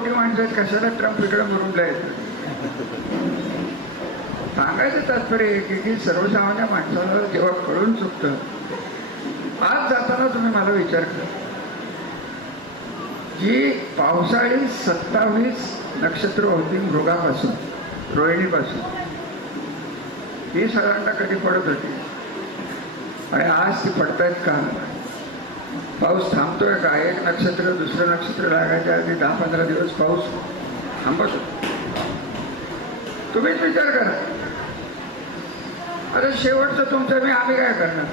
मोठी माणसं आहेत कशाला ट्रम्प इकडे मुरुमला आहेत सांगायचं तात्पर्य की की सर्वसामान्य माणसाला जेव्हा कळून चुकतं आज जाताना तुम्ही मला विचार करा. जी पावसाळी सत्तावीस नक्षत्र होती मृगापासून रोहिणीपासून ही सगळ्यांना कधी पडत होती? आणि आज ती पडतायत का? पाऊस थांबतोय का? एक नक्षत्र दुसरं नक्षत्र लागायच्या आधी दहा पंधरा दिवस पाऊस थांबत तुम्हीच विचार करा. अरे शेवटचं तुमचं मी आम्ही काय करणार?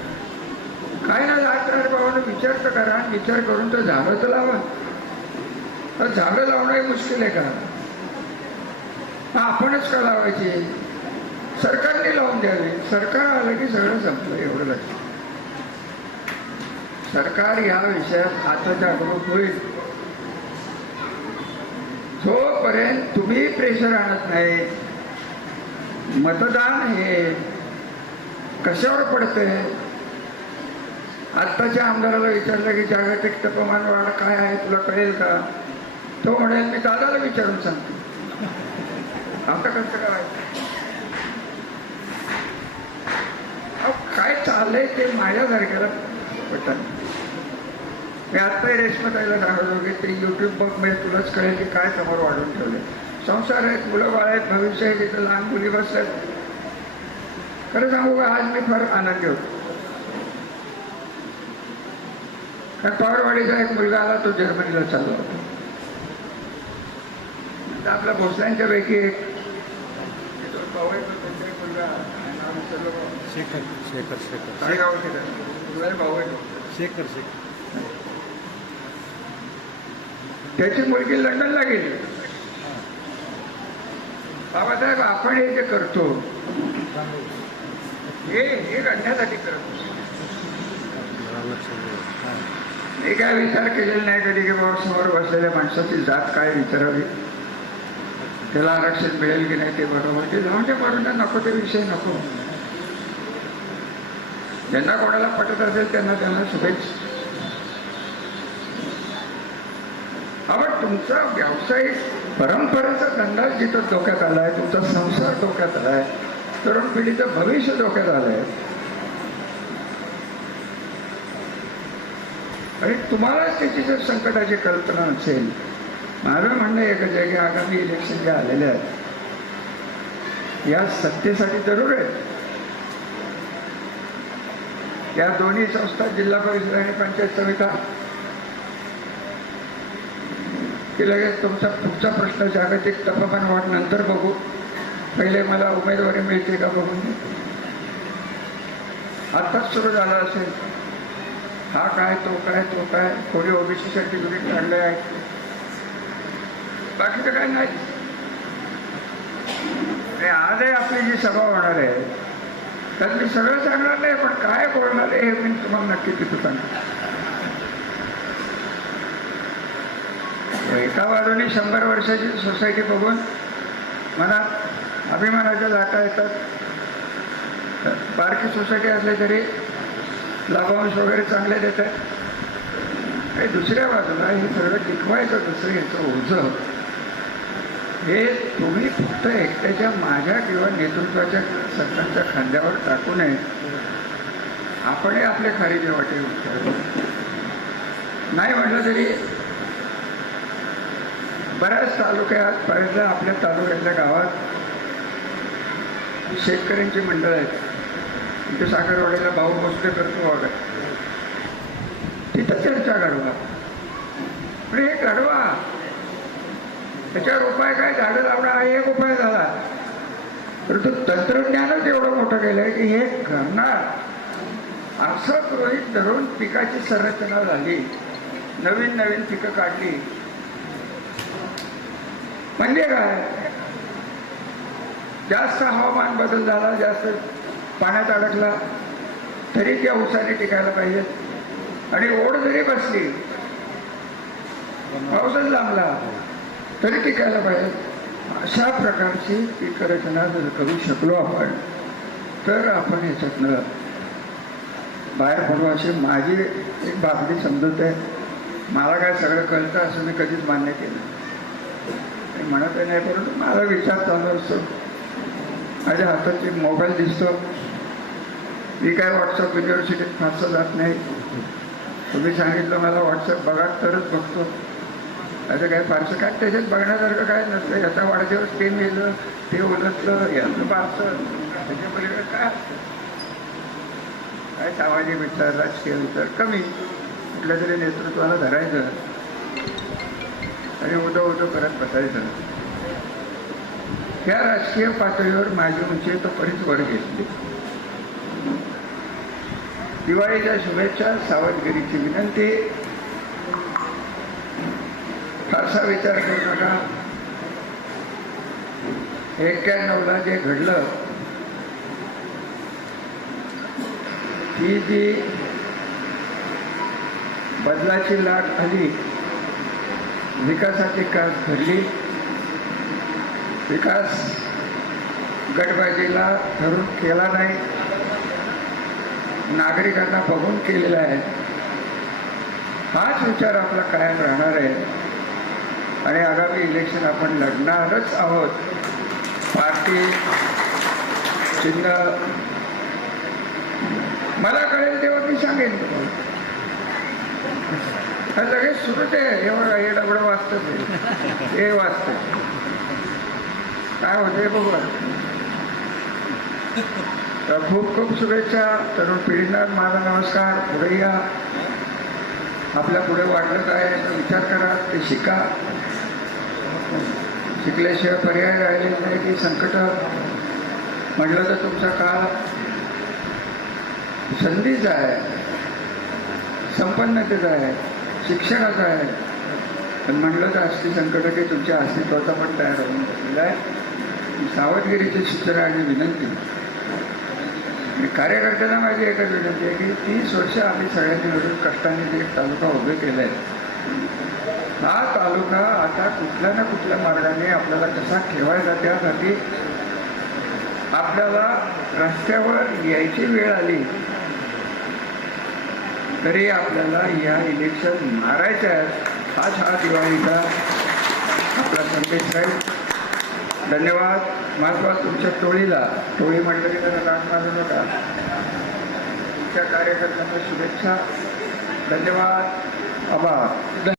काय ना जाणार भावानं विचार तर करा आणि विचार करून तर झाडं तर लावा. तर झाडं लावणंही मुश्किल आहे का? हा, आपणच का लावायची? सरकारने लावून द्यावी. सरकार आलं की सगळं संपलं एवढं लक्षात. सरकार या विषयात आता जागरूक होईल. जोपर्यंत तुम्ही प्रेशर आणत नाही मतदान हे कशावर पडते आत्ताच्या आमदाराला विचारलं की जागतिक तापमान वाढ काय आहे? तुला कळेल का? तो म्हणेल मी दादाला विचारून सांगतो. आता कसं करायचं? अहो, काय चाललंय ते माझ्यासारख्याला पटत मी आत्ताही रेशमताईला सांगतो की ते युट्यूब बघ म्हणजे तुलाच कळेल की काय समोर वाढवून ठेवले संसार आहेत मुलं बाळ आहेत भविष्य आहे तिथं लहान मुली बसल्यात. खरं सांगू का आज मी फार आनंदी होतो. कारण पवारवाडीचा एक मुलगा आला तो जर्मनीला चालला होता. आपल्या भोसल्यांच्या पैकी एक. शेखर शेखर शेखर. शेखर शेखर. त्याची मुलगी लंडनला गेली. बाबासाहेब आपण हे जे करतो हे हे घडण्यासाठी करतो. मी काय विचार केलेला नाही कधी की बाबा समोर बसलेल्या माणसाची जात काय विचारावी? त्याला आरक्षण मिळेल की नाही ते बरोबर? ते जाऊन ते मरून नको ते विषय नको. ज्यांना कोणाला पटत असेल त्यांना त्यांना शुभेच्छा. आपण तुमचा व्यावसायिक परंपरेचा धंदा जिथं डोक्यात आलाय तुमचा संसार डोक्यात आलाय तरुण पिढीचं भविष्य डोक्यात आलंय. आणि तुम्हालाच त्याची जर संकटाची कल्पना असेल माझं म्हणणं एकच आहे की आगामी इलेक्शन जे आलेले आहेत या सत्तेसाठी जरूर आहेत. या दोन्ही संस्था जिल्हा परिषद आणि पंचायत समिता की लगेच तुमचा पुढचा प्रश्न जागतिक तापमान वाढ नंतर बघू. पहिले मला उमेदवारी मिळते का बघून आताच आत्ताच सुरू झाला असेल. हा काय तो काय तो काय? कोणी ओबीसी सर्टिफिकेट काढले आहे बाकीचं काय नाही. आणि आजही आपली जी सभा होणार आहे त्यात मी सगळं सांगणार नाही पण काय बोलणार आहे हे मी तुम्हाला नक्की तिथं सांगणार. एका बाजूने शंभर वर्षाची सोसायटी बघून मनात अभिमानाच्या लाटा येतात. बारकी सोसायटी असली तरी लाभांश वगैरे चांगले देतात. आणि दुसऱ्या बाजूला हे सगळं टिकवायचं कसं याचं ओझं. हे तुम्ही फक्त एकट्याच्या माझ्या किंवा नेतृत्वाच्या सरकारच्या खांद्यावर टाकू नये. आपणही आपले खारीचे वाटे उतरतो नाही म्हटलं तरी बऱ्याच तालुक्यात बऱ्याचदा आपल्या तालुक्यातल्या गावात शेतकऱ्यांची मंडळ आहेत. इथे साखरवाड्याला भाऊ बसले करतो वगैरे तिथं चर्चा घडवा पण हे घडवा त्याच्यावर उपाय काय? झाडं लावणं हा एक उपाय झाला. परंतु तंत्रज्ञानच एवढं मोठं केलंय की हे करणार असं गृहित धरून पिकाची संरचना झाली. नवीन नवीन पिकं काढली. म्हणजे काय? जास्त हवामान बदल झाला जास्त पाण्यात अडकला तरी त्या उसाने टिकायला पाहिजेत आणि ओढ जरी बसली पाऊसच लांबला तरी टिकायला पाहिजे. अशा प्रकारची पीक रचना जर करू शकलो आपण तर आपण याच्यातनं बाहेर पडू. अशी माझी एक बाबडी समजत आहे. मला काय सगळं कळतं असं मी कधीच मान्य केलं म्हणत नाही परंतु माझा विचार चालू असतो. माझ्या हातात एक मोबाईल दिसतो. मी काय व्हॉट्सअप युनिव्हर्सिटीत फारसं जात नाही. तुम्ही सांगितलं मला व्हॉट्सअप बघा तरच बघतो. असं काय फारसं काय त्याच्यात बघण्यासारखं काय नसतं याचा वाढदिवस ते मिळलं ते उलटलं याचं फारसं त्याच्या पलीकडे काय? काय सामाजिक विचार राजकीय विचार? कमी. कुठल्या तरी नेतृत्वाला धरायचं. आणि उदो उदो करत बसायचं. त्या राजकीय पातळीवर माझी उंची तो बरीच वर घेतली. दिवाळीच्या शुभेच्छा सावधगिरीची विनंती. फारसा विचार करू नका. एक्क्याण्णवला जे घडलं ही जी बदलाची लाट आली विकासाची कास धरली. विकास गटबाजीला धरून केला नाही. नागरिकांना बघून केलेला आहे. हाच विचार आपला कायम राहणार आहे. आणि आगामी इलेक्शन आपण लढणारच आहोत. पार्टी चिन्ह. मला कळेल तेव्हा मी सांगेन. तुम्हाला हा लगेच सुरूच आहे एवढं हे डबडं वाचतं ते. हे वाचतं काय होते बघा तर खूप खूप शुभेच्छा. तरुण पिढींना माझा नमस्कार. पुढे या. आपल्या पुढे वाटलं काय याचा विचार करा ते शिका. शिकल्याशिवाय पर्याय राहिले नाही की संकट. म्हटलं तर तुमचा काळ संधीचा आहे. संपन्नतेचा आहे. शिक्षणाचा आहे. पण म्हटलं तर अस्थि संकट की तुमच्या अस्तित्वाचा पण तयार होऊन बसलेला आहे. सावधगिरीची सूचना आणि विनंती. आणि कार्यकर्त्यांना माझी एकच विनंती आहे की तीस वर्ष आम्ही सगळ्यांनी मिळून कष्टाने ते एक तालुका उभे केला आहे हा तालुका आता कुठल्या ना कुठल्या मार्गाने आपल्याला कसा ठेवायचा त्यासाठी आपल्याला रस्त्यावर यायची वेळ आली. तरी आपल्याला या इलेक्शन मारायच्या आहेत. हाच हा दिवाळीचा आपला संदेश आहे. धन्यवाद. महत्वात तुमच्या टोळीला. टोळी म्हटलं की त्याला गाठ मारू नका. तुमच्या कार्यकर्त्यांना शुभेच्छा. धन्यवाद. आभार.